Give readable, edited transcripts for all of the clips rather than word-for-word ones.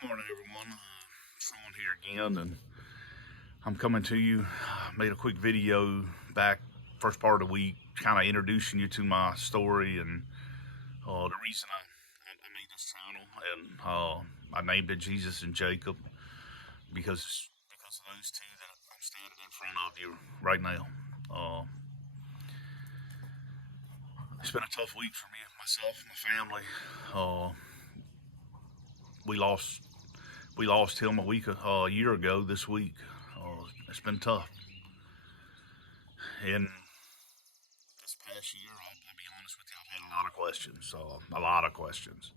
Good morning, everyone. Sean here again, and I'm coming to you. Made a quick video back first part of the week, kind of introducing you to my story and the reason I made this channel, and I named it Jesus and Jacob because of those two that I'm standing in front of you right now. Uh, it's been a tough week for me, myself, and my family. Uh, we lost we lost him a year ago this week. It's been tough. And this past year, I'll be honest with you, I've had a lot of questions. A lot of questions.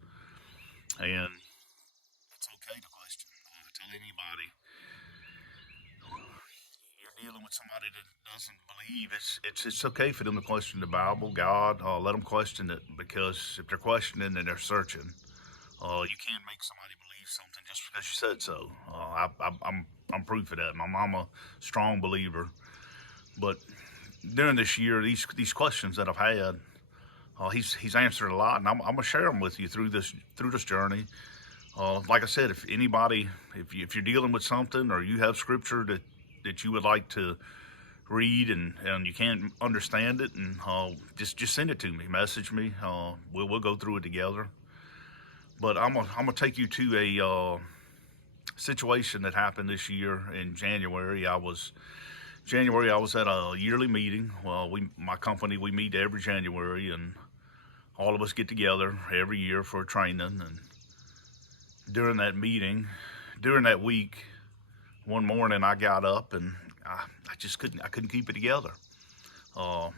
And it's okay to question. Tell anybody you're dealing with somebody that doesn't believe. It's okay for them to question the Bible, God. Let them question it, because if they're questioning and they're searching, you can't make somebody believe something just because you said so. I'm proof of that. My mama, strong believer. But during this year, these questions that I've had, he's answered a lot, and I'm gonna share them with you through this journey. Like I said, if anybody, if you're dealing with something, or you have scripture that you would like to read, and you can't understand it, and just send it to me, message me. We'll go through it together. But I'm gonna take you to a situation that happened this year in January. I was at a yearly meeting. Well, my company, we meet every January, and all of us get together every year for training. And during that meeting, during that week, one morning I got up and I just couldn't keep it together. Uh,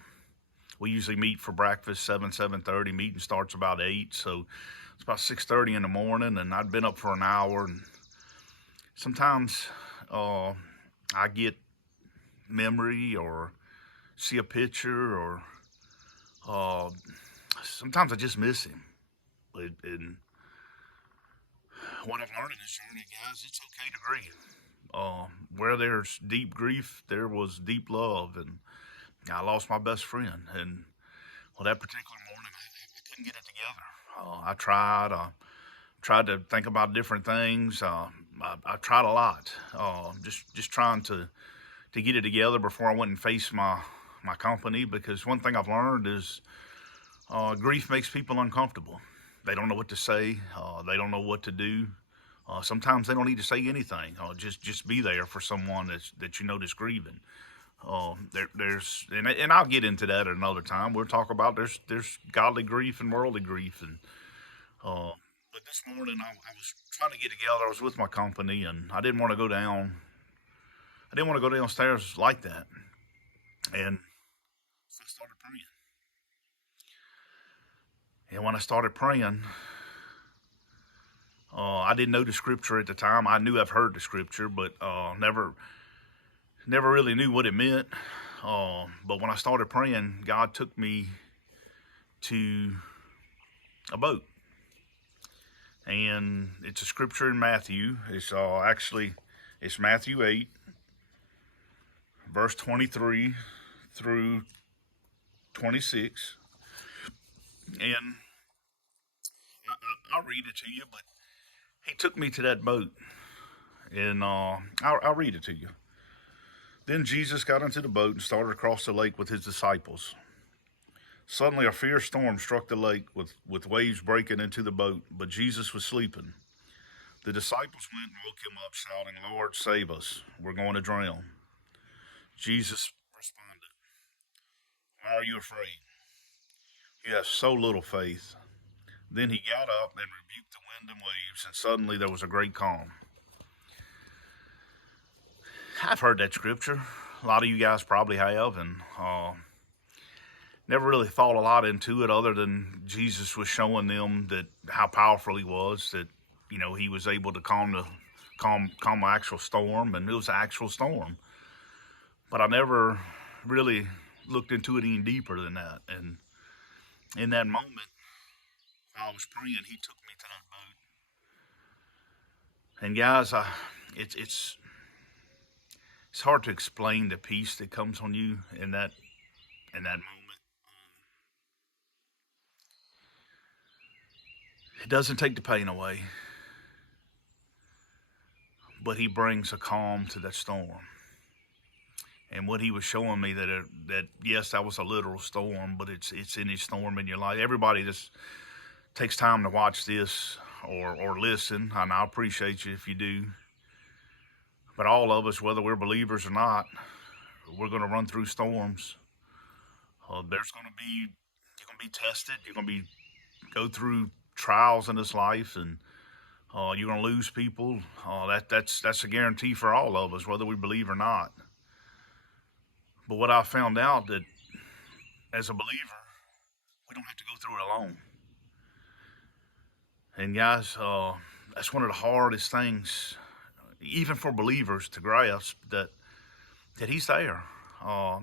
we usually meet for breakfast 7:30. Meeting starts about 8, so it's about 6:30 in the morning, and I'd been up for an hour. And sometimes I get memory, or see a picture, or uh, sometimes I just miss him. And what I've learned in this journey, guys, it's okay to grieve. Where there's deep grief, there was deep love, and I lost my best friend. And well, that particular morning, I couldn't get it together. I tried to think about different things. I tried a lot, just trying to get it together before I went and faced my company. Because one thing I've learned is grief makes people uncomfortable. They don't know what to say. They don't know what to do. Sometimes they don't need to say anything. Just be there for someone that you know that's grieving. There's and I'll get into that at another time. We'll talk about there's godly grief and worldly grief. And uh, but this morning I was trying to get together. I was with my company, and I didn't want to go down. I didn't want to go downstairs like that. And so I started praying. And when I started praying, I didn't know the scripture at the time. I knew I've heard the scripture, but never really knew what it meant. But when I started praying, God took me to a boat, and it's a scripture in Matthew. It's Matthew 8, verse 23 through 26, and I'll read it to you. But he took me to that boat, and I'll read it to you. Then Jesus got into the boat and started across the lake with his disciples. Suddenly, a fierce storm struck the lake, with waves breaking into the boat, but Jesus was sleeping. The disciples went and woke him up, shouting, "Lord, save us. We're going to drown." Jesus responded, "Why are you afraid? You have so little faith." Then he got up and rebuked the wind and waves, and suddenly there was a great calm. I've heard that scripture. A lot of you guys probably have, and never really thought a lot into it, other than Jesus was showing them that how powerful he was, that he was able to calm an actual storm, and it was an actual storm. But I never really looked into it any deeper than that. And in that moment, while I was praying, he took me to that boat. And guys, it's hard to explain the peace that comes on you in that moment. It doesn't take the pain away. but he brings a calm to that storm. And what he was showing me that yes, that was a literal storm, but it's any storm in your life. Everybody just takes time to watch this or listen, and I appreciate you if you do. But all of us, whether we're believers or not, we're going to run through storms. There's going to be you're going to be tested. You're going to be go through trials in this life, and you're going to lose people. That's a guarantee for all of us, whether we believe or not. But what I found out that as a believer, we don't have to go through it alone. And guys, that's one of the hardest things, even for believers, to grasp that He's there.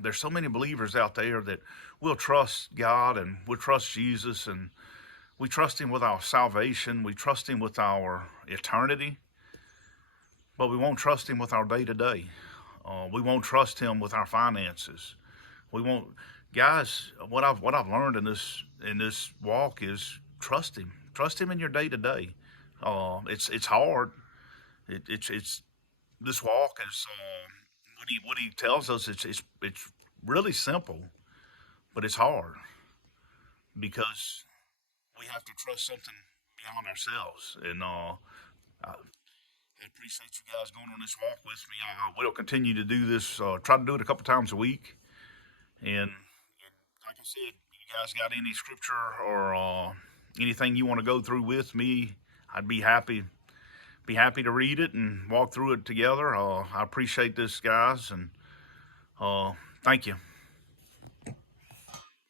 There's so many believers out there that will trust God and will trust Jesus, and we trust Him with our salvation. We trust Him with our eternity, but we won't trust Him with our day to day. We won't trust Him with our finances. We won't, guys. What I've learned in this walk is trust Him. Trust Him in your day to day. It's hard. It's this walk is what he tells us. It's really simple, but it's hard because we have to trust something beyond ourselves. And I appreciate you guys going on this walk with me. I will continue to do this. Try to do it a couple times a week. And like I said, you guys got any scripture or anything you want to go through with me, I'd be happy to read it and walk through it together. I appreciate this, guys, and thank you.